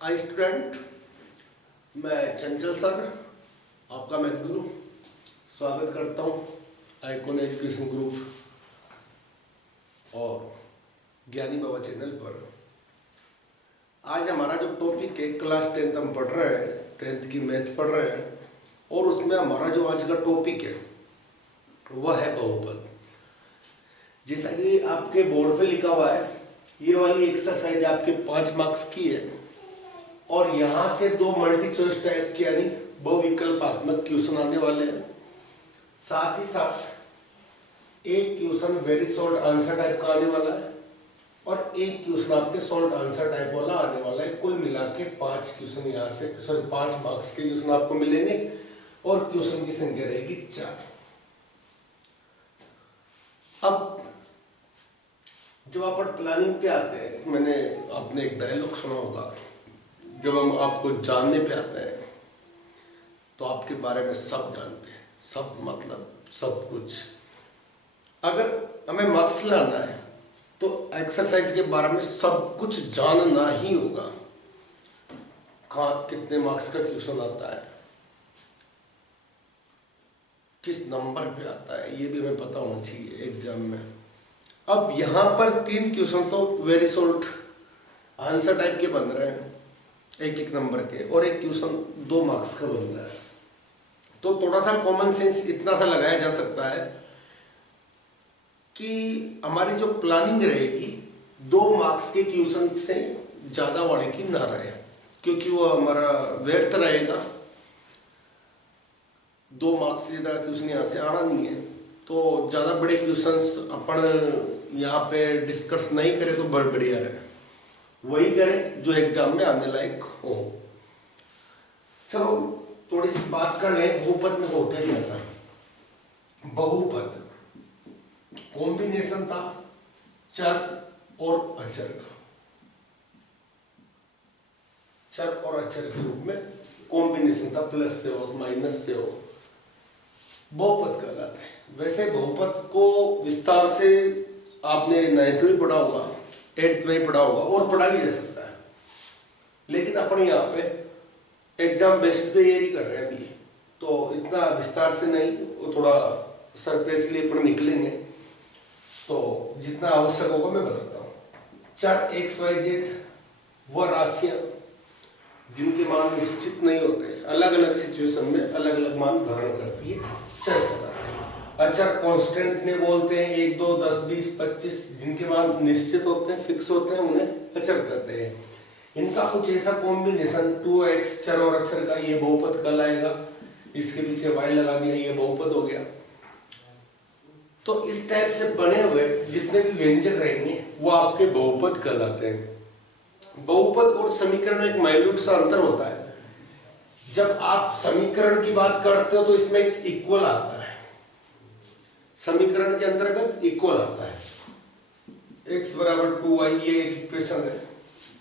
Hi student, मैं चंचल sir आपका math गुरु स्वागत करता हूँ आइकॉन एजुकेशन ग्रुप और ज्ञानी बाबा चैनल पर। आज हमारा जो टॉपिक है क्लास 10th हम पढ़ रहे हैं, 10th की मैथ पढ़ रहे हैं और उसमें हमारा जो आज का टॉपिक है वह है बहुपद। जैसा कि आपके बोर्ड पे लिखा हुआ है, ये वाली एक्सरसाइज आपके 5 मार्क्स की है और यहाँ से 2 मल्टी चॉइस टाइप के यानी बहुविकल्पात्मक क्वेश्चन आने वाले हैं। साथ ही साथ एक question very short answer type का आने वाला है और एक क्वेश्चन आपके शॉर्ट आंसर टाइप वाला आने वाला है। कुल मिला के 5 क्वेश्चन यहाँ से 5 मार्क्स के क्वेश्चन आपको मिलेंगे और क्वेश्चन की संख्या रहेगी 4। अब जब आप प्लानिंग पे आते हैं, मैंने आपने एक डायलॉग सुना होगा, जब हम आपको जानने पे आते हैं तो आपके बारे में सब जानते हैं, सब मतलब सब कुछ। अगर हमें मार्क्स लाना है तो एक्सरसाइज के बारे में सब कुछ जानना ही होगा। कहाँ कितने मार्क्स का क्वेश्चन आता है, किस नंबर पे आता है, ये भी हमें पता होना चाहिए एग्जाम में। अब यहाँ पर 3 क्वेश्चन तो वेरी शॉर्ट आंसर टाइप के बन रहे हैं, एक नंबर के, और एक क्वेश्चन 2 मार्क्स का बन रहा है। तो थोड़ा सा कॉमन सेंस इतना सा लगाया जा सकता है कि हमारी जो प्लानिंग रहेगी 2 मार्क्स के क्वेश्चन से ज़्यादा वाले की ना रहे, क्योंकि वो हमारा व्यर्थ रहेगा। 2 मार्क्स से ज़्यादा क्वेश्चन यहाँ से आना नहीं है, तो ज़्यादा बड़े क्वेश्चंस अपन यहाँ पे डिस्कस नहीं करें तो बढ़िया रहे, वही करें जो एग्जाम में आने लायक हो। चलो थोड़ी सी बात कर लें, बहुपद में होता क्या था। बहुपद कॉम्बिनेशन था चर और अचर का, चर और अचर के रूप में कॉम्बिनेशन था, प्लस से हो माइनस से हो, बहुपद कहलाता है। वैसे बहुपद को विस्तार से आपने 9th में पढ़ा होगा, 8th में पढ़ा होगा और पढ़ा भी जा सकता है, लेकिन अपन यहाँ पे एग्जाम बेस्ड तैयारी कर रहे हैं अभी, तो इतना विस्तार से नहीं, थोड़ा सरफेसली अपन निकलेंगे, तो जितना आवश्यक होगा मैं बताता हूँ। चर एक्स वाई जेड वह राशियां जिनके मान निश्चित नहीं होते, अलग अलग सिचुएशन में अलग अलग मान धारण करती है, चर कहलाते हैं। अचर कांस्टेंट जिन्हें बोलते हैं, 1 2 10 20 25 जिनके मान निश्चित होते हैं, फिक्स होते हैं, उन्हें अचर कहते हैं। इनका कुछ ऐसा कॉम्बिनेशन 2x चर और अचर का, ये बहुपद कहलाएगा। इसके पीछे y लगा दिया, ये बहुपद हो गया। तो इस टाइप से बने हुए जितने भी व्यंजक रहेंगे वो आपके बहुपद कहलाते हैं। बहुपद और समीकरण में एक माइन्यूट सा अंतर होता है। जब आप समीकरण की बात करते हो तो इसमें एक इक्वल आता है, समीकरण के अंतर्गत इक्वल आता है। x बराबर 2y ये एक इक्वेशन है,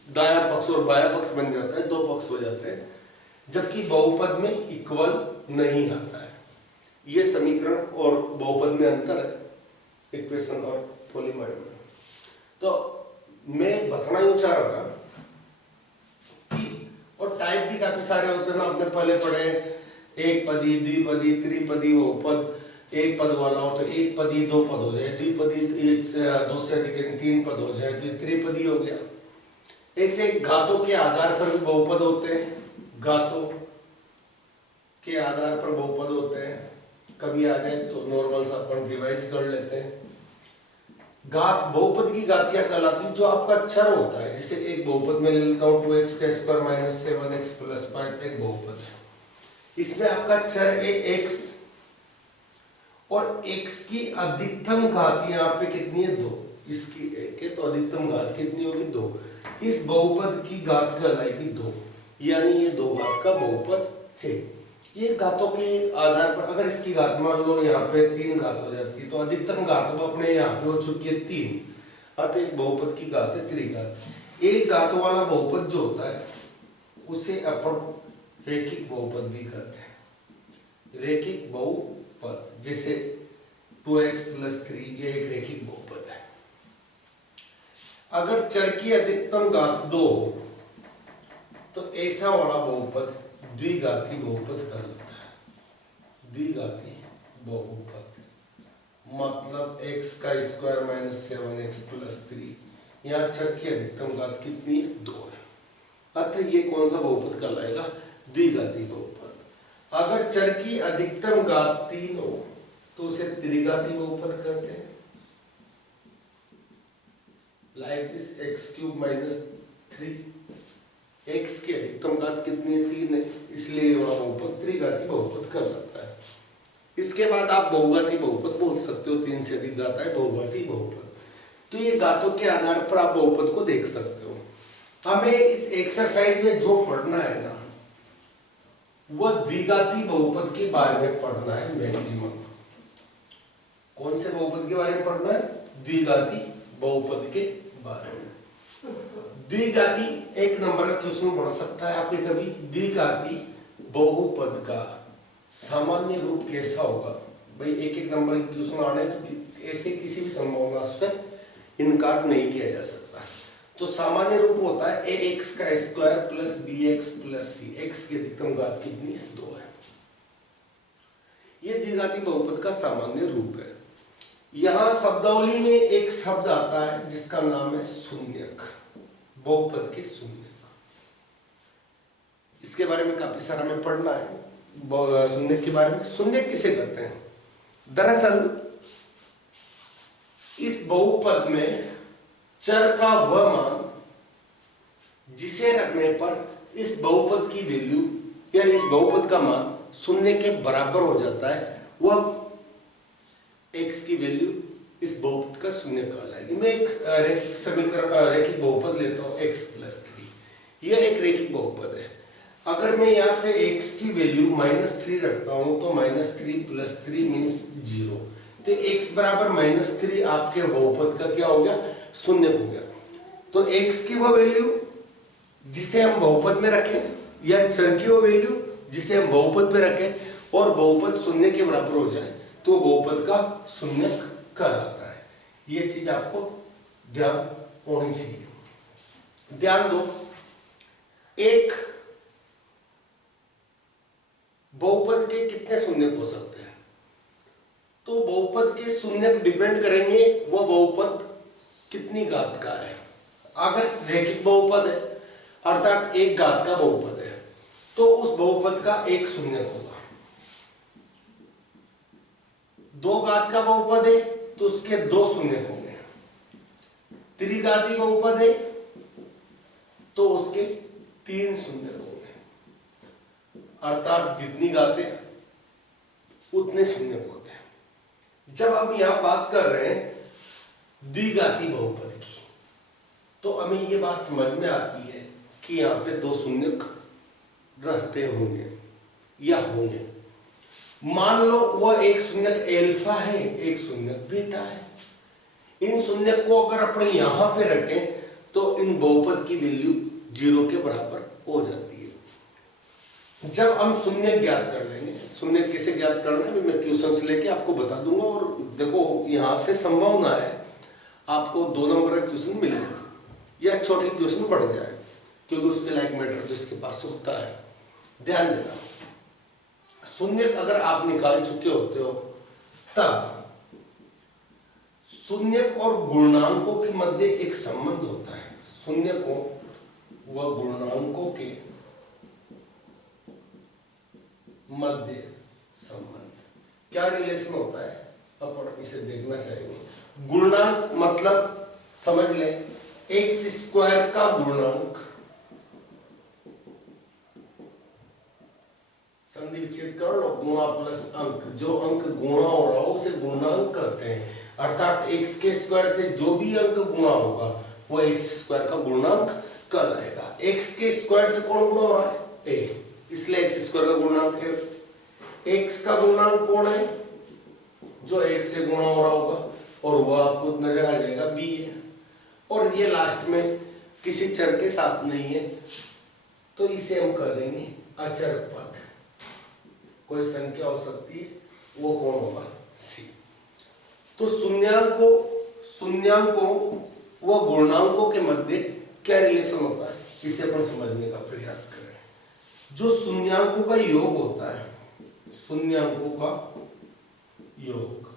दाया पक्ष और बाया पक्ष बन जाता है, 2 पक्ष हो जाते हैं। जबकि बहुपद में इक्वल नहीं आता है। ये समीकरण और बहुपद में अंतर है, इक्वेशन और पॉलीमर में। तो मैं बताना ही चाह रहा था कि और टाइप भी काफी सारे होते हैं ना, आपने पहले पढ़े एक पदी, द्विपदी, त्रिपदी बहुपद। एक पद वाला हो तो एक पदी 2 पद हो जाए, द्विपदी 1 से 2 से अधिक 3 पद हो जाए तो त्रिपदी हो गया। ऐसे घातों के आधार पर भी बहुपद होते हैं, घातों के आधार पर बहुपद होते हैं। कभी आ जाए तो नॉर्मल सा अपन रिवाइज कर लेते हैं। घात, बहुपद की घात क्या कहलाती है? जो आपका चर होता है, जैसे एक बहुपद में ले लेता हूँ 2x का स्क्वायर माइनस 7x प्लस 5, एक बहुपद है। इसमें आपका चर है x और x की अधिकतम घात यहाँ पे कितनी है? 2। इसकी 1 है तो अधिकतम घात कितनी होगी? 2। इस बहुपद की घात कहलाएगी 2, यानी ये 2 घात का बहुपद है। ये घातों के आधार पर अगर इसकी घात मान लो यहाँ पे 3 घात हो जाती है तो अधिकतम घात तो अपने यहाँ पे हो चुकी है 3, अतः इस बहुपद की घात है त्रिघात। एक घातों वाला बहुपद जो होता है उसे अपन रेखिक बहुपद भी कहते हैं। रेखिक बहुपद जैसे 2x प्लस 3 ये एक रेखिक बहुपद है। अगर चर की अधिकतम घात 2 तो ऐसा वाला बहुपद द्विघाती बहुपद कहलाता है। द्विघाती बहुपद मतलब x का स्क्वायर माइनस 7x प्लस 3, यहाँ चर की अधिकतम घात कितनी है? 2 है। अतः ये कौन सा बहुपद कहलाएगा? द्विघाती बहुपद। अगर चर की अधिकतम घात 3 हो तो उसे त्रिघाती बहुपद कहते हैं। Like this x cube minus 3, x की अधिकतम घात कितनी है? 3 है, इसलिए ये बहुपद त्रिघाती बहुपद कहलाता है। इसके बाद आप बहुघाती बहुपद बोल सकते हो, 3 से अधिक घात है बहुघाती बहुपद। तो ये घातों के आधार पर आप बहुपद को देख सकते हो। हमें इस एक्सरसाइज में जो पढ़ना है ना, वह द्विघाती बहुपद के बारे में पढ़ना है मैक्सिमम। कौन से बहुपद के बारे में पढ़ना है? द्विघाती बहुपद के बारे में। द्विघाती एक नंबर का क्वेश्चन बढ़ सकता है आपके कभी। द्विघाती बहुपद का सामान्य रूप कैसा होगा? भाई एक एक नंबर के क्वेश्चन आने तो ऐसे किसी भी संभावना से इनकार नहीं किया जा सकता। तो सामान्य रूप होता है ax का square plus bx plus c। x की अधिकतम घात कितनी है? 2 है। ये द्विघाती बहुपद का सामान्य रूप है। यहाँ शब्दावली में एक शब्द आता है जिसका नाम है शून्यक, बहुपद के शून्यक। इसके बारे में काफी सारा हमें पढ़ना है। शून्यक के बारे में, शून्यक किसे कहते हैं? दरअसल इस बहुपद में चर का वह मान जिसे रखने पर इस बहुपद की वैल्यू या इस बहुपद का मान शून्य के बराबर हो जाता है, वह x की वैल्यू इस बहुपद का शून्य कहलाएगी। मैं एक रैखिक समीकरण रैखिक बहुपद लेता हूँ x प्लस 3। यह एक रैखिक बहुपद है। अगर मैं यहाँ पे x की वैल्यू -3 रखता हूँ तो -3 प्लस 3 मीन्स 0। तो x बराबर -3 आपके बहुपद का क्या हो गया? शून्य हो गया। तो x की वो वैल्यू जिसे हम बहुपद में रखें या चर की वो वैल्यू जिसे हम बहुपद में रखें और बहुपद शून्य के बराबर हो जाए तो बहुपद का शून्यक कहलाता है। ये चीज आपको ध्यान होनी चाहिए। ध्यान दो, एक बहुपद के कितने शून्यक हो सकते हैं? तो बहुपद के शून्यक डिपेंड करेंगे वो बहुपद कितनी घात का है। अगर रैखिक बहुपद है अर्थात एक घात का बहुपद है तो उस बहुपद का एक शून्यक होगा। 2 घात का बहुपद है तो उसके 2 शून्यक होंगे। त्रिघाती बहुपद है तो उसके 3 शून्यक होंगे। अर्थात जितनी घातें उतने शून्यक होते हैं। जब हम यहां बात कर रहे हैं द्विघाती बहुपद की तो हमें ये बात समझ में आती है कि यहाँ पे 2 शून्यक रहते होंगे या होंगे। मान लो वह एक शून्यक एल्फा है, एक शून्यक बीटा है। इन शून्यक को अगर अपने यहां पे रखें तो इन बहुपद की वैल्यू 0 के बराबर हो जाती है। जब हम शून्यक ज्ञात कर लेंगे, शून्यक कैसे ज्ञात करना है मैं क्वेश्चंस लेके आपको बता दूंगा। और देखो यहां से संभावना है आपको 2 नंबर का क्वेश्चन मिले या छोटे क्वेश्चन बढ़ जाए क्योंकि उसके लाइक मैटर जो इसके पास होता है। ध्यान देना, शून्यक अगर आप निकाल चुके होते हो तब शून्यक और गुणांकों के मध्य एक संबंध होता है। शून्यकों व गुणांकों के मध्य संबंध क्या रिलेशन होता है अपन इसे देखना चाहेंगे। गुणांक मतलब समझ ले एक्स स्क्वायर का गुणांक, संधि विच्छेद कर लो, गुणा प्लस अंक, जो अंक गुणा हो रहा हो उसे गुणांक कहते हैं। अर्थात एक्स के स्क्वायर से जो भी अंक गुणा होगा वो एक्स स्क्वायर का गुणांक कहलाएगा। एक्स के स्क्वायर से कौन गुणा हो रहा है? ए, इसलिए एक्स स्क्वायर का गुणांक है। एक्स का गुणांक कौन है? जो एक्स से गुणा हो रहा होगा और वह आपको नजर आ जाएगा बी है। और ये लास्ट में किसी चर के साथ नहीं है तो इसे हम कह देंगे अचर पद। कोई संख्या हो सकती है, वो कौन होगा? सी। तो शून्यांकों व गुणांकों के मध्य क्या रिलेशन होता है इसे अपन समझने का प्रयास करें। जो शून्यांकों का योग होता है, शून्यांकों का योग,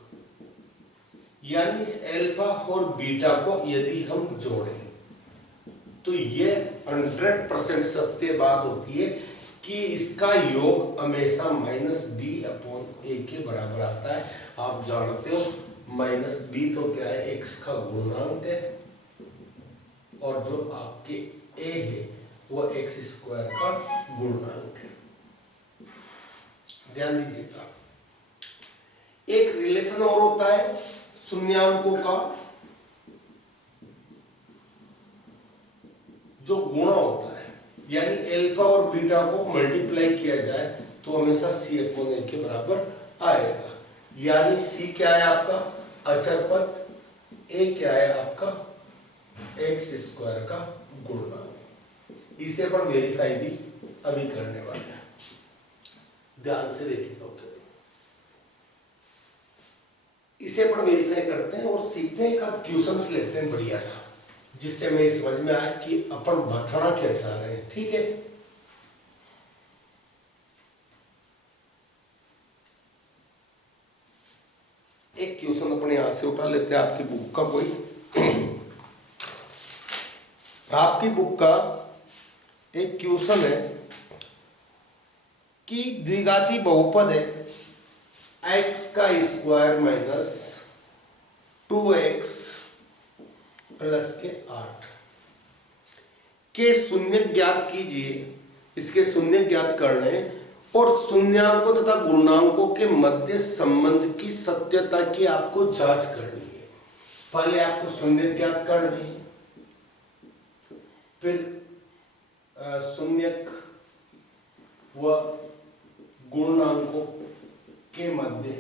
यानी इस अल्फा और बीटा को यदि हम जोड़ें तो ये 100% सत्य बात होती है कि इसका योग हमेशा -b/a के बराबर आता है। आप जानते हो -b तो क्या है, x का गुणांक है, और जो आपके a है वो x² का गुणांक है। ध्यान दीजिएगा, एक रिलेशन और होता है शून्यांकों का जो गुणा होता है, यानी अल्फा और बीटा को मल्टीप्लाई किया जाए तो हमेशा c/a के बराबर आएगा। यानी c क्या है आपका अचर पद, a क्या है आपका x² का गुणा। इसे अपन वेरीफाई भी अभी करने वाले हैं, ध्यान से देखिएगा। ओके, इसे अपन वेरीफाई करते हैं और सीखते हैं, एक आप क्वेश्चंस लेते हैं बढ़िया सा, जिससे हमें समझ में आए कि अपन बताना क्या चाह रहे हैं। ठीक है, एक क्वेश्चन अपने यहां से उठा लेते हैं, आपकी बुक का कोई आपकी बुक का एक क्वेश्चन है कि द्विघाती बहुपद है x² माइनस 2x प्लस के 8 के शून्य ज्ञात कीजिए। इसके शून्य ज्ञात करने और शून्यांकों तथा गुणांकों के मध्य संबंध की सत्यता की आपको जांच करनी है। पहले आपको शून्य ज्ञात करनी है, फिर शून्यक व गुणांकों के मध्य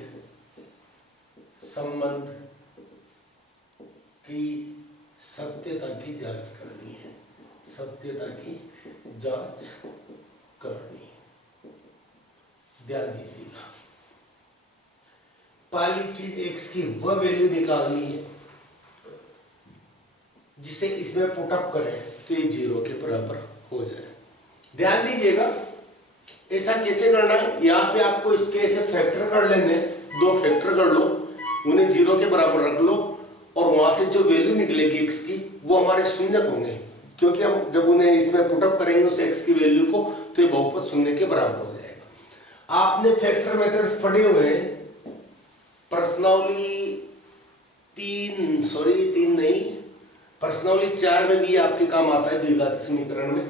संबंध की सत्यता की जांच करनी है, सत्यता की जांच करनी है। ध्यान दीजिएगा, पहली चीज x की वह वैल्यू निकालनी है जिसे इसमें पुट अप करें तो ये 0 के बराबर हो जाए। ध्यान दीजिएगा, ऐसा कैसे करना है, यहाँ पे आपको इसके ऐसे फैक्टर कर लेने, 2 फैक्टर कर लो, उन्हें 0 के बराबर रख लो, और वहां से जो वैल्यू निकलेगी x की वो हमारे शून्य होंगे, क्योंकि हम जब उन्हें इसमें पुटअप करेंगे उस x की वैल्यू को तो ये बहुपद शून्य के बराबर हो जाएगा। आपने फैक्टर मेथड्स पढ़े हुए, प्रश्नावली 3 नहीं, प्रश्नावली 4 में भी आपके काम आता है द्विघाती समीकरण में।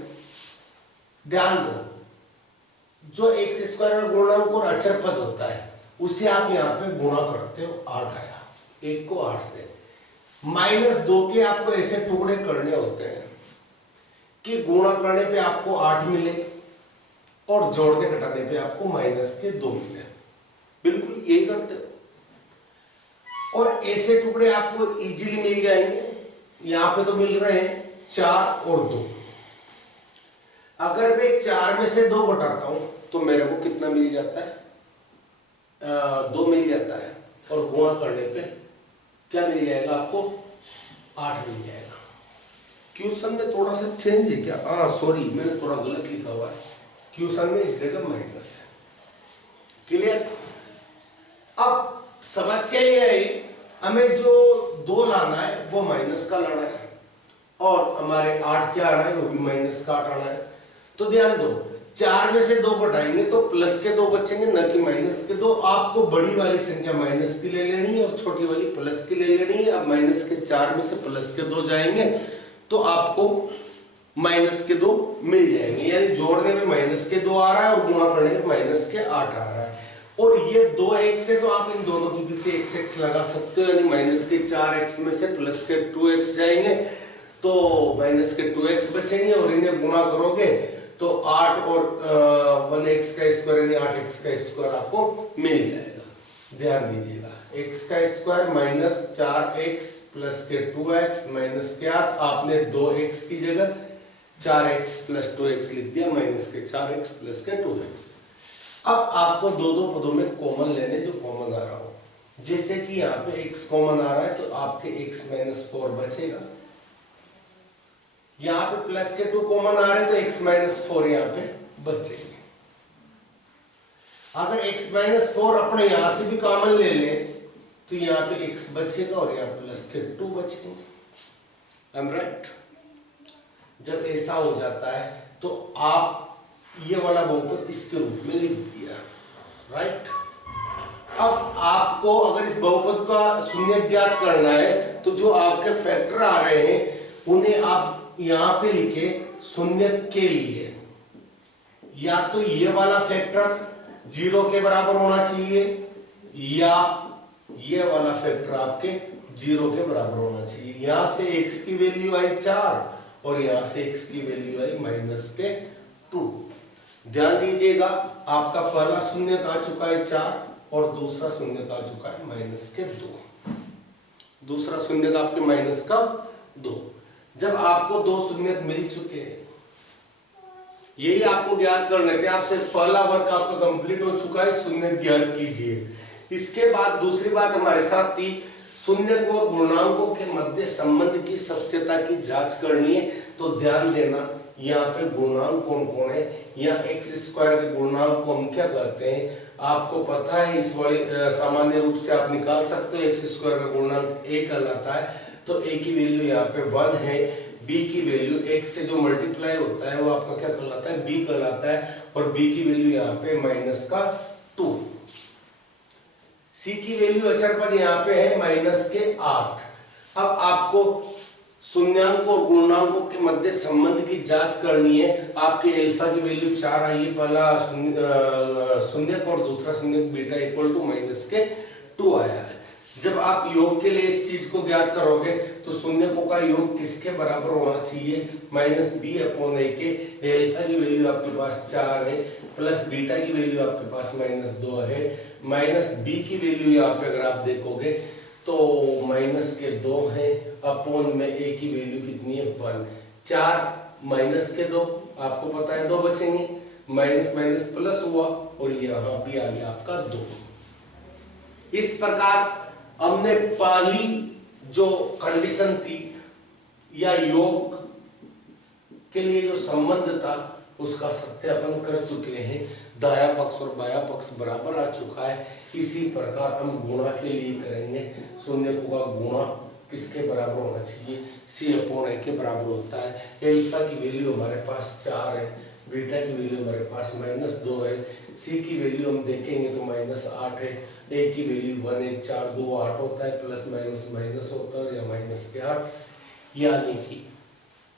ध्यान दो, जो x² का गुणांक और अचर पद होता है उसे आप यहाँ पे गुणा करते हो, 8 आया, 1 को 8 से, -2 के आपको ऐसे टुकड़े करने होते हैं कि गुणा करने पे आपको 8 मिले और जोड़ के घटाने पे आपको -2 मिले। बिल्कुल यही करते हो, और ऐसे टुकड़े आपको इजीली मिल जाएंगे। यहाँ पे तो मिल रहे हैं 4 और 2। अगर मैं 4 में से 2 घटाता हूं तो मेरे को कितना मिल जाता है, 2 मिल जाता है, और गुणा करने पे क्या मिल जाएगा आपको, 8 मिल जाएगा। क्वेश्चन में थोड़ा सा चेंज है क्या, सॉरी मैंने थोड़ा गलत लिखा हुआ है, क्वेश्चन में इस जगह माइनस है। क्लियर। अब समस्या ये है, हमें जो 2 लाना है वो माइनस का लाना है, और हमारे 8 क्या आना है, वो भी माइनस का 8 आना है। तो ध्यान दो, 4 में से 2 घटाएंगे तो प्लस के 2 बचेंगे, न कि माइनस के 2। आपको बड़ी वाली संख्या माइनस की ले लेनी है और छोटी वाली प्लस की ले लेनी है। अब माइनस के 4 में से प्लस के 2 जाएंगे तो आपको माइनस के 2 मिल जाएंगे, यानी जोड़ने में माइनस के 2 आ रहा है और गुणा करने में माइनस के 8 आ रहा है। और ये 2x है तो आप इन दोनों के पीछे x लगा सकते हो, यानी माइनस के 4x में से प्लस के 2x जाएंगे तो माइनस के 2x बचेंगे, और इन्हें गुणा करोगे तो 8 और 1x का स्क्वायर यानी 8x का स्क्वायर आपको मिल जाएगा। ध्यान दीजिएगा, x का स्क्वायर माइनस 4x प्लस के 2x माइनस के 8, आपने 2x की जगह 4x प्लस 2x लिख दिया, माइनस के 4x प्लस के 2x। अब आपको दो पदों में कॉमन लेने जो कॉमन आ रहा हो, जैसे कि यहाँ पे x कॉमन आ रहा है तो आपके x -4 बचेगा, यहाँ पे प्लस के 2 कॉमन आ रहे तो x माइनस 4 यहाँ पे बचेंगे। अगर x माइनस 4 अपने यहां से भी कॉमन ले ले तो यहाँ पे x बचेगा और यहाँ प्लस के 2 बचेंगे। I am right? जब ऐसा हो जाता है तो आप ये वाला बहुपद इसके रूप में लिख दिया, राइट? अब आपको अगर इस बहुपद का शून्य ज्ञात करना है तो जो आपके फैक्टर आ रहे हैं उन्हें आप यहां पे लिखे शून्य के लिए। या तो ये वाला फैक्टर 0 के बराबर होना चाहिए या ये वाला फैक्टर आपके 0 के बराबर होना चाहिए। यहां से x की वैल्यू आई 4 और यहां से x की वैल्यू आई माइनस के 2। ध्यान दीजिएगा, आपका पहला शून्य आ चुका है 4 और दूसरा शून्य आ चुका है माइनस के 2। दूसरा शून्य आपके माइनस का 2। जब आपको दो शून्य मिल चुके हैं, यही आपको ज्ञात करने थे। आपसे पहला वर्ग आपका कंप्लीट हो चुका है, शून्य ज्ञात कीजिए। इसके बाद दूसरी बात हमारे साथ थी, शून्य को गुणांकों के मध्य संबंध की सत्यता की जांच करनी है। तो ध्यान देना, यहाँ पे गुणांक कौन कौन है। यहाँ एक्स स्क्वायर के गुणांक को हम क्या कहते हैं आपको पता है। इस वाली सामान्य रूप से आप निकाल सकते हो। एक्स स्क्वायर का गुणांक a कहलाता है, तो a की वैल्यू यहाँ पे 1 है। b की वैल्यू x से जो मल्टीप्लाई होता है वो आपका क्या कहलाता है, b कहलाता है। और b की वैल्यू यहाँ पे माइनस का 2। c की वैल्यू अचर पद यहाँ पे है माइनस के 8। अब आपको शून्यांक और गुणांकों के मध्य संबंध की जांच करनी है। आपके अल्फा की वैल्यू 4 आई है, पहला शून्य और दूसरा शून्य बीटा इक्वल टू माइनस के 2 आया है। जब आप योग के लिए इस चीज को ज्ञात करोगे तो शून्यकों का योग किसके बराबर होना चाहिए, माइनस बी अपॉन ए के। अल्फा की वैल्यू आपके पास 4 है, प्लस बीटा की वैल्यू आपके पास माइनस 2 है। माइनस बी की वैल्यू यहाँ पे अगर आप देखोगे तो माइनस के 2 है, अपॉन में ए की वैल्यू कितनी है 1। 4 माइनस के 2 आपको पता है 2 बचेंगे, माइनस माइनस प्लस हुआ और यहाँ भी आ गया आपका 2। इस प्रकार हमने पहली जो कंडीशन थी या योग के लिए जो संबंध था उसका सत्यापन कर चुके हैं। दाया पक्ष और बाया पक्ष बराबर आ चुका है। इसी प्रकार हम गुणा के लिए करेंगे। शून्य का गुणा किसके बराबर होना चाहिए, c अपॉन a के बराबर होता है। अल्फा की वैल्यू हमारे पास 4 है, बीटा की वैल्यू हमारे पास माइनस 2 है, c की वैल्यू हम देखेंगे तो माइनस 8 है, a की वैल्यू 1 है, 4 2 8 होता है, प्लस माइनस माइनस होता है या माइनस के 8। यानी कि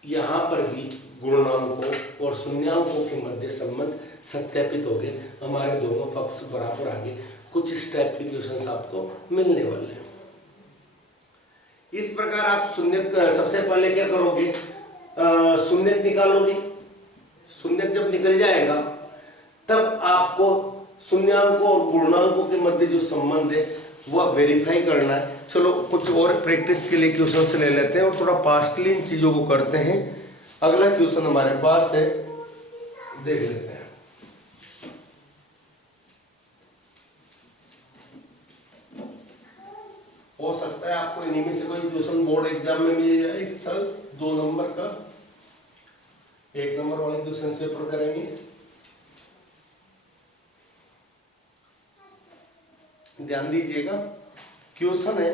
यहाँ पर भी गुणांकों और शून्यांकों के मध्य संबंध सत्यापित हो गए। हमारे दोनों पक्ष बराबर आगे। कुछ स्टेप के क्वेश्चंस आपको मिलने वाले हैं। इस प्रकार आप शून्य सबसे पहले क्या करोगे, शून्य निकालोगे। शून्य जब निकल जाएगा तब आपको शून्यांकों और गुणांकों के मध्य जो संबंध है वह वेरीफाई करना है। चलो कुछ और प्रैक्टिस के लिए क्वेश्चन से ले लेते हैं और थोड़ा फास्टली इन चीजों को करते हैं। अगला क्वेश्चन हमारे पास है, देख लेते हैं। हो सकता है आपको इन्हीं में से कोई क्वेश्चन बोर्ड एग्जाम में मिल जाए इस साल 2 नंबर का। 1 नंबर वाले क्वेश्चन पेपर करेंगे। ध्यान दीजिएगा, क्वेश्चन है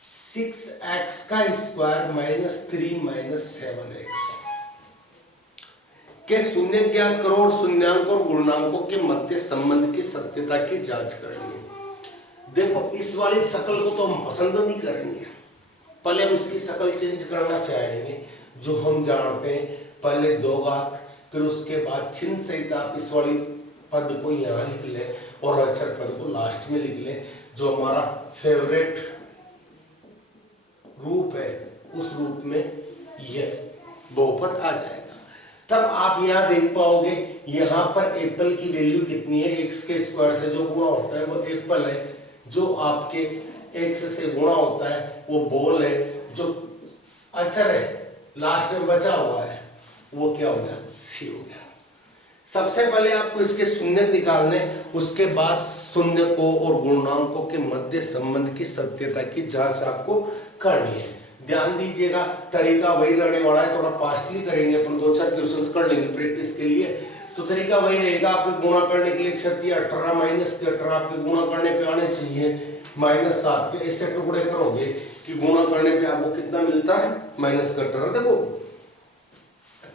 6x का स्क्वायर माइनस 3 माइनस 7x के शून्य ज्ञात करो और शून्यांक और गुणांकों के मध्य संबंध की सत्यता की जांच करनी है। देखो इस वाली शक्ल को तो हम पसंद नहीं करेंगे, पहले हम इसकी शक्ल चेंज करना चाहेंगे। जो हम जानते हैं पहले 2 घात, फिर उसके बाद चिन्ह सहित आप इस वाली पद को यहाँ लिख ले और अक्षर पद को लास्ट में लिख ले। जो हमारा फेवरेट रूप है उस रूप में यह बहुपद आ जाएगा। तब आप यहाँ देख पाओगे यहाँ पर एप्पल की वैल्यू कितनी है, x के स्क्वायर से जो गुणा होता है वो एप्पल है, जो आपके x से गुणा होता है वो बॉल है, जो अक्षर है लास्ट में बचा हुआ है वो क्या हो गया, c हो गया। सबसे पहले आपको इसके शून्य निकालने, उसके बाद शून्य को और गुणांकों के मध्य संबंध की सत्यता की जांच आपको करनी है। ध्यान दीजिएगा, तरीका वही रहने वाला है, थोड़ा फास्टली करेंगे अपन, 2-4 क्वेश्चंस कर लेंगे प्रैक्टिस के लिए। तो तरीका वही रहेगा, आपके गुणा करने के लिए 18 माइनस के 18 आपके गुणा करने पे आने चाहिए -7 के, ऐसे टुकड़े करोगे कि गुणा करने पे आपको कितना मिलता है -18। देखो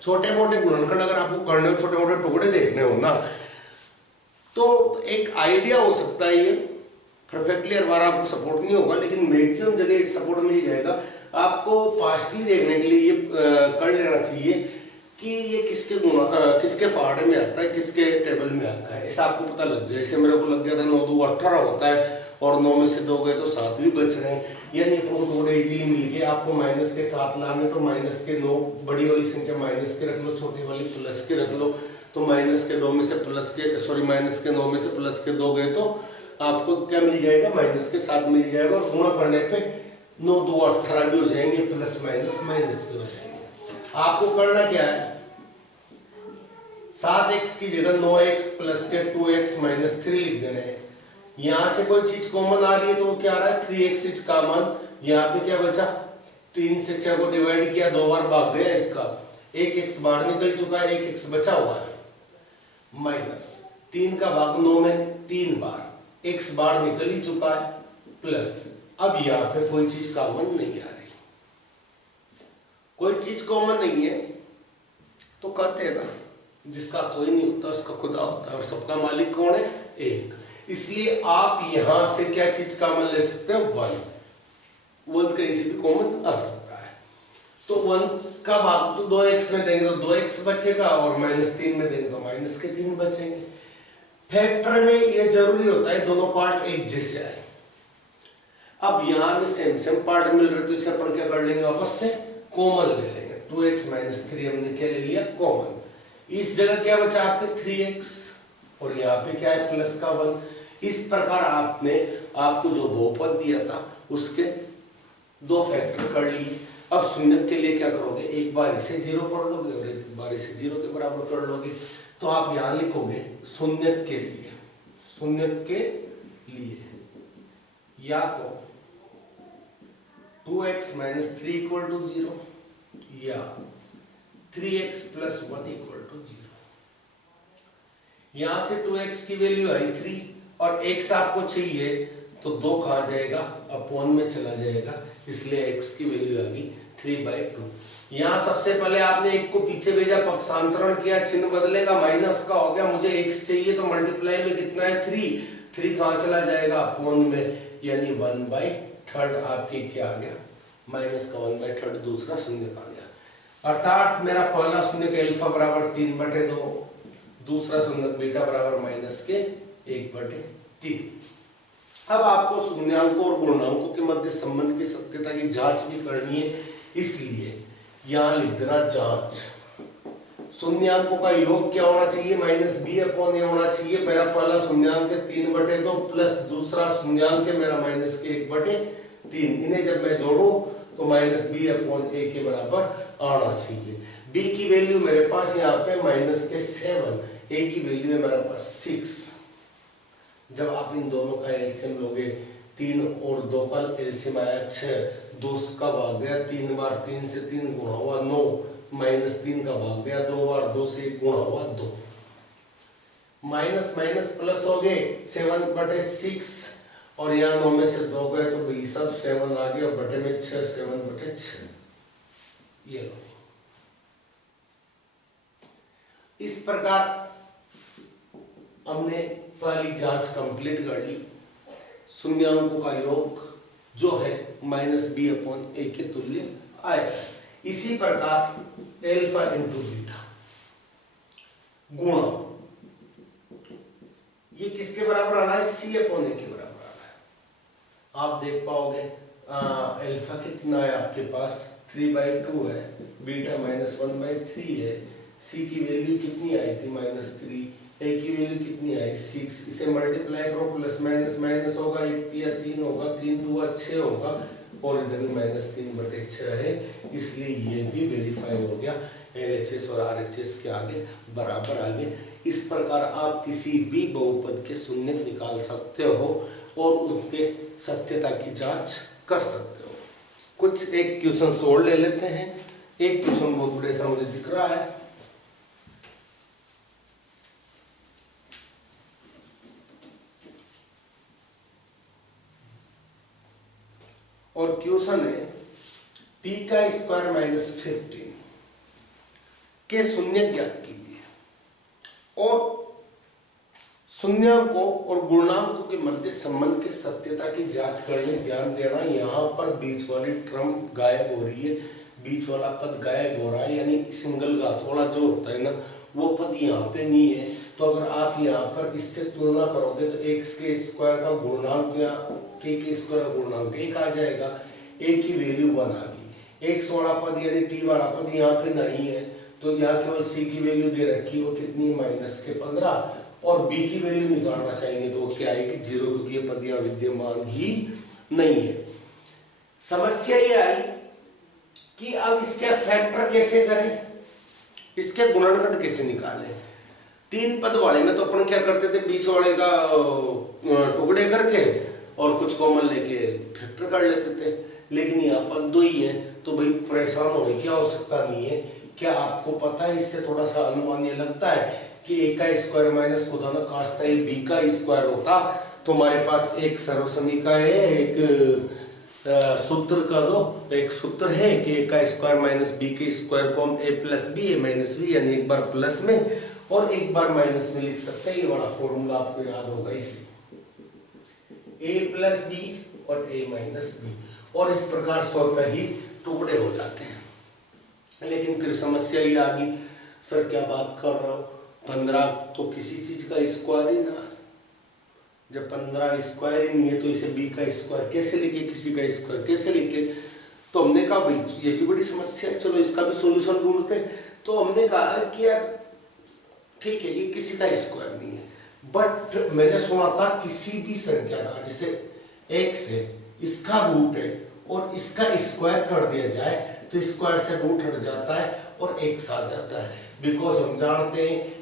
छोटे मोटे गुणनखंड अगर आपको करने हो, छोटे मोटे टुकड़े देखने हो ना, तो एक आइडिया हो सकता है, ये परफेक्टली हर बार आपको सपोर्ट नहीं होगा, लेकिन मैक्सिमम जगह सपोर्ट मिल जाएगा आपको। फास्टली देखने के लिए ये कर लेना चाहिए कि ये किसके किसके फाड़े में आता है, किसके टेबल में आता है, ऐसा आपको पता लग जाए। जैसे मेरे को लग गया था 9 2 18 होता है और 9 में से 2 गए तो 7 भी बच रहे हैं, यानी आपको थोड़े इजीली मिल गए। आपको माइनस के 7 लाने तो माइनस के 9, बड़ी वाली संख्या माइनस के रख लो, छोटी वाली प्लस के रख लो, तो माइनस के 2 में से प्लस के माइनस के 9 में से प्लस के 2 गए तो आपको क्या मिल जाएगा, माइनस के 7 मिल जाएगा। और गुणा करने पे 9 2 18 भी हो जाएंगे, प्लस माइनस माइनस के हो जाएंगे। आपको करना क्या है, 7x की जगह 9x प्लस के 2x माइनस 3 लिख देना है। यहां से कोई चीज कॉमन आ रही है तो वो क्या आ रहा है 3x कॉमन। यहाँ पे क्या बचा, 3 से 6 को डिवाइड किया, 2 बार भाग गया इसका, 1x बाहर निकल चुका है, 1x बचा हुआ है, माइनस 3 का भाग 9 में 3 बार, x बार निकल ही चुका है, प्लस अब यहाँ पे कोई चीज कॉमन नहीं आ रही, कोई चीज कॉमन नहीं है तो कहते हैं ना, जिसका कोई नहीं होता उसका खुदा होता है, और सबका मालिक कौन है, एक। इसलिए आप यहां से क्या चीज कॉमन ले सकते हो, 1 कहीं से भी कॉमन आ सकता है। तो 1 का भाग तो 2x में देंगे तो 2x बचेगा, और -3 में देंगे तो माइनस के 3 बचेंगे। फैक्टर में ये जरूरी होता है दोनों पार्ट एक जैसे आए। अब यहां में सेम पार्ट मिल रहे तो इसे अपन क्या कर लेंगे, आपस से कॉमन ले लेंगे। 2x - 3 हमने क्या ले लिया, कॉमन। इस जगह क्या बचा आपके 3x, और यहाँ पे क्या है प्लस का 1। इस प्रकार आपको जो बहुपद दिया था उसके 2 फैक्टर कर लिए। अब शून्य के लिए क्या करोगे, एक बार इसे 0 पढ़ लोगे और एक बार इसे 0 के बराबर कर लोगे। तो आप यहां लिखोगे शून्य के लिए या तो 2x - 3 = 0 या 3x + 1 = 0। यहां से 2x की वैल्यू आई 3 और x आपको चाहिए तो 2 कहां जाएगा, अपॉन में चला जाएगा, इसलिए x की वैल्यू आ गई 3/2। यहां सबसे पहले आपने एक को पीछे भेजा, पक्षांतरण किया, चिन्ह बदलेगा, माइनस का हो गया, मुझे x चाहिए तो मल्टीप्लाई में कितना है 3 कहां चला जाएगा, अपॉन में, यानी 1/3 आपके क्या आ गया, माइनस का 1/3, दूसरा शून्य आ गया। अर्थात मेरा पहला शून्य का अल्फा बराबर 3/2, दूसरा शून्य बीटा बराबर माइनस के 1/3। अब आपको शून्यांकों और पूर्णांकों के मध्य संबंध की सत्यता की जांच भी करनी है, इसलिए यहां लिख देना जांच। शून्यांकों का योग क्या होना चाहिए, -b/a होना चाहिए। मेरा पहला शून्यांक है 3/2 प्लस दूसरा शून्यांक है मेरा माइनस के 1/3। इन्हें जब मैं जोड़ूं तो -b/a के बराबर आना चाहिए। b की वैल्यू मेरे पास यहाँ पे -7, a की वैल्यू है मेरे पास 6। जब आप इन दोनों का एलसीएम लोगे, 3 और 2 का एलसीएम आया 6, 2 का भाग गया 3 बार, 3 से 3 गुणा हुआ 9, -3 का भाग गया 2 बार, 2 से 1 गुणा हुआ 2, माइनस माइनस प्लस हो गए 7/6, और यहाँ 9 में से 2 गए तो भाई सब 7 आ गया, बटे में 6, 7/6। ये लो, इस प्रकार हमने पहली जांच कंप्लीट कर ली। शून्यांकों का योग जो है -b/a के तुल्य आया। इसी प्रकार एल्फा इंटू बीटा गुणा, ये किसके बराबर आ रहा है, c/a के बराबर आ रहा है। आप देख पाओगे एल्फा कितना है आपके पास 3/2 है, बीटा -1/3 है, c की वैल्यू कितनी आई थी -3, a की वैल्यू कितनी आई 6। इसे मल्टीप्लाई करो, प्लस माइनस माइनस होगा, 1 या 3 होगा, 3 दूना 6 होगा, और इधर भी -3/6 है, इसलिए ये भी वेरीफाई हो गया। LHS और RHS के आगे बराबर आगे। इस प्रकार आप किसी भी बहुपद के शून्य निकाल सकते हो और उनके सत्यता की जांच कर सकते हो। कुछ एक क्वेश्चन और ले लेते हैं। एक क्वेश्चन बहुत बड़े सा मुझे दिख रहा है। और क्वेश्चन है p का स्क्वायर माइनस 15 के शून्य ज्ञात कीजिए और शून्यकों और गुणांकों के मध्य संबंध की सत्यता की जांच करने ध्यान देना। यहाँ पर बीच वाली टर्म गायब हो रही है, बीच वाला पद गायब हो रहा है, यानी सिंगल घात वाला जो होता है ना वो पद यहाँ पे नहीं है। तो अगर आप यहाँ पर इससे तुलना करोगे तो x के स्क्वायर का गुणनांक या t के स्क्वायर का गुणनांक 1 आ जाएगा, a की वैल्यू 1 आ गई। x वाला पद यानी t वाला पद यहाँ पे नहीं है, तो यहाँ केवल c की वैल्यू दे रखी है, वो कितनी माइनस के 15, और b की वैल्यू निकालना चाहेंगे तो वो क्या आएगी 0, क्योंकि ये पद यहाँ विद्यमान ही नहीं है। समस्या ये आई कि अब इसके फैक्टर कैसे करें, इसके गुणनखंड कैसे निकालें। 3 पद वाले में तो अपन क्या करते थे, बीच वाले का टुकड़े करके और कुछ कॉमन लेके फैक्टर कर लेते थे, लेकिन यहाँ पद 2 ही है तो भाई परेशान होने की आवश्यकता नहीं है। क्या आपको पता है, इससे थोड़ा सा अनुमान ये लगता है कि a का स्क्वायर माइनस खुदा न खास्ता है b का स्क्वायर होता तो हमारे पास एक सर्वसमीका है, एक सूत्र का दो, एक सूत्र है कि a का स्क्वायर माइनस b के स्क्वायर को हम a plus b a minus b, यानी एक बार प्लस में और एक बार माइनस में लिख सकते हैं। ये वाला फॉर्मूला आपको याद होगा, इसे a प्लस बी और a माइनस बी, और इस प्रकार स्वतः ही टुकड़े हो जाते हैं। लेकिन फिर समस्या ये आ गई, सर क्या बात कर रहा हूँ, 15 तो किसी चीज का स्क्वायर ही ना है। जब 15 स्क्वायर ही नहीं है तो इसे b का स्क्वायर कैसे लिखे, किसी का स्क्वायर कैसे लिखे। तो हमने कहा भाई ये भी बड़ी समस्या है, चलो इसका भी सॉल्यूशन ढूंढते। तो हमने कहा कि यार ठीक है ये किसी का स्क्वायर नहीं है, बट मैंने सुना था किसी भी संख्या का, जैसे x है इसका रूट है और इसका स्क्वायर कर दिया जाए तो स्क्वायर से रूट हट जाता है और x आ जाता है। बिकॉज हम जानते हैं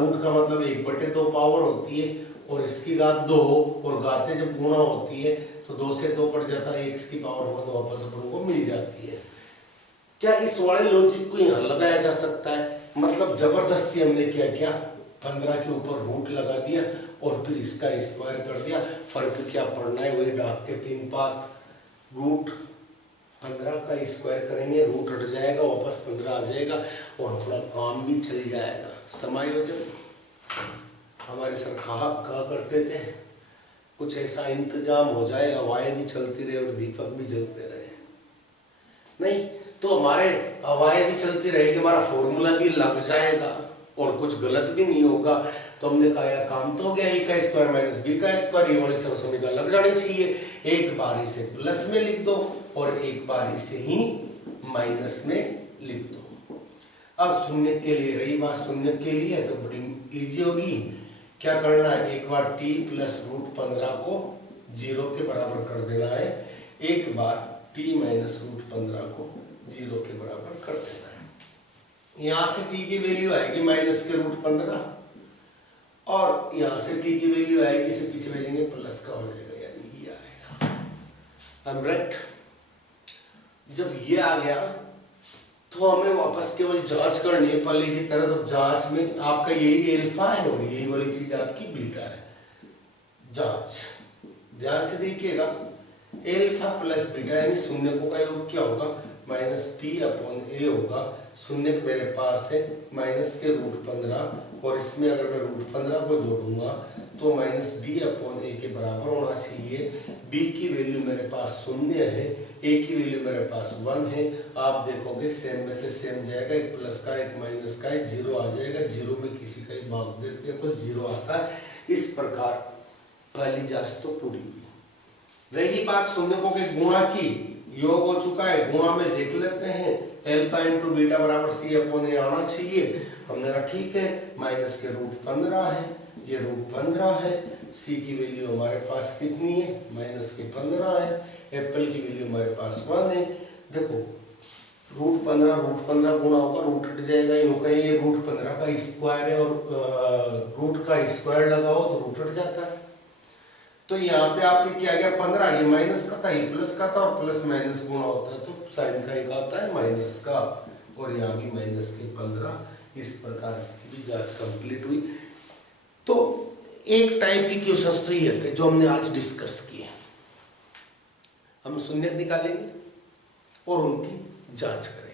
रूट का मतलब 1/2 पावर होती है और इसकी घात 2, और घातें जब गुणा होती है तो 2 से 2 कट जाता है, x की पावर 1 वापस अपन को मिल जाती है। क्या इस वाले लॉजिक को यहाँ लगाया जा सकता है? मतलब जबरदस्ती हमने क्या किया, 15 के ऊपर रूट लगा दिया और फिर इसका स्क्वायर कर दिया। फर्क क्या पड़ना है, वही डाक के 3 पात, रूट 15 का स्क्वायर करेंगे, रूट हट जाएगा, वापस 15 आ जाएगा और अपना काम भी चल जाएगा। समायोजन हमारे सर कहा करते थे, कुछ ऐसा इंतजाम हो जाएगा, हवाएं भी चलती रहे और दीपक भी जलते रहे। नहीं तो हमारे हवाएं भी चलती रहेगी, हमारा फॉर्मूला भी लग जाएगा और कुछ गलत भी नहीं होगा। तो हमने कहा यार काम तो हो गया, a का स्क्वायर माइनस b का स्क्वायर, ये वाली सर्वसमीकरण लग जानी चाहिए। एक बार इसे प्लस में लिख दो और एक बार इसे ही माइनस में लिख दो। अब शून्य के लिए रही बात, शून्य के लिए तो बड़ी इजी होगी। क्या करना है, एक बार t प्लस रूट 15 को 0 के बराबर कर देना है, एक बार t माइनस रूट 15 को 0 के बराबर कर देना है। यहां से t की वैल्यू आएगी माइनस के रूट 15 और यहां से t की वैल्यू आएगी, इसे पीछे भेजेंगे प्लस का हो जाएगा, यानी ये आएगा। I am right. जब ये आ गया तो हमें वापस केवल जांच करनी है पहले की तरह। तो जांच में आपका यही अल्फा है और यही वाली चीज आपकी बीटा है। जांच ध्यान से देखिएगा, अल्फा प्लस बीटा यानी शून्यकों का योग क्या होगा, माइनस पी अपॉन ए होगा। शून्य मेरे पास है माइनस के रूट 15 और इसमें अगर मैं रूट 15 को जोड़ूंगा तो माइनस बी अपॉन ए के बराबर होना चाहिए। b की वैल्यू मेरे पास शून्य है, a की वैल्यू मेरे पास 1 है। आप देखोगे सेम में से सेम जाएगा, एक प्लस का एक माइनस का एक 0 आ जाएगा, 0 में किसी का ही भाग देते हैं तो 0 आता है। इस प्रकार पहली जांच तो पूरी हुई। रही बात शून्यकों के गुणा की, योग हो चुका है, गुणा में देख लेते हैं। अल्फा इंटू बीटा बराबर सी अपॉन ए आना चाहिए। हमने कहा ठीक है, माइनस के रूट 15 है, ये रूट 15 है, सी की वैल्यू हमारे पास कितनी है, माइनस के 15 है, एप्पल की वैल्यू हमारे पास 1 है। देखो रूट 15 गुणा होगा, रूट हट जाएगा, ये होगा, ये रूट 15 का स्क्वायर है और रूट का स्क्वायर लगाओ तो रूट हट जाता है। तो यहाँ पे आपके क्या गया 15, ये माइनस का था, ये प्लस का था, और प्लस माइनस गुणा होता है तो साइन का एक आता है माइनस का, और यहाँ भी माइनस के 15। इस प्रकार इसकी भी जांच कंप्लीट हुई। तो एक टाइप की क्वेश्चंस तो ये थे जो हमने आज डिस्कस किए। हम शून्य निकालेंगे और उनकी जांच करेंगे।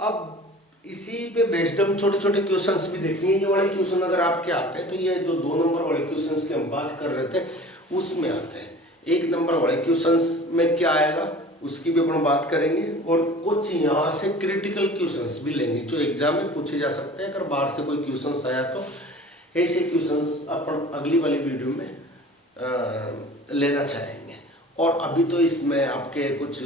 अब इसी पे बेस्ड हम छोटे छोटे क्वेश्चंस भी देखेंगे। ये वाले क्वेश्चन अगर आपके आते हैं तो ये जो 2 नंबर वाले क्वेश्चंस की हम बात कर रहे थे उसमें आते हैं। 1 नंबर वाले क्वेश्चंस में क्या आएगा उसकी भी अपन बात करेंगे, और कुछ यहाँ से क्रिटिकल क्वेश्चंस भी लेंगे जो एग्जाम में पूछे जा सकते हैं। अगर बाहर से कोई क्वेश्चंस आया तो ऐसे क्वेश्चंस अपन अगली वाली वीडियो में लेना चाहेंगे। और अभी तो इसमें आपके कुछ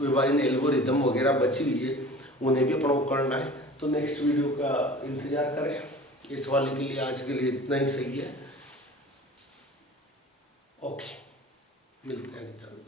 विभाजन एल्गोरिथम वगैरह बची हुई है, उन्हें भी अपन को करना है। तो नेक्स्ट वीडियो का इंतजार करें। इस वाले के लिए आज के लिए इतना ही सही है। ओके, मिलते हैं जल्द।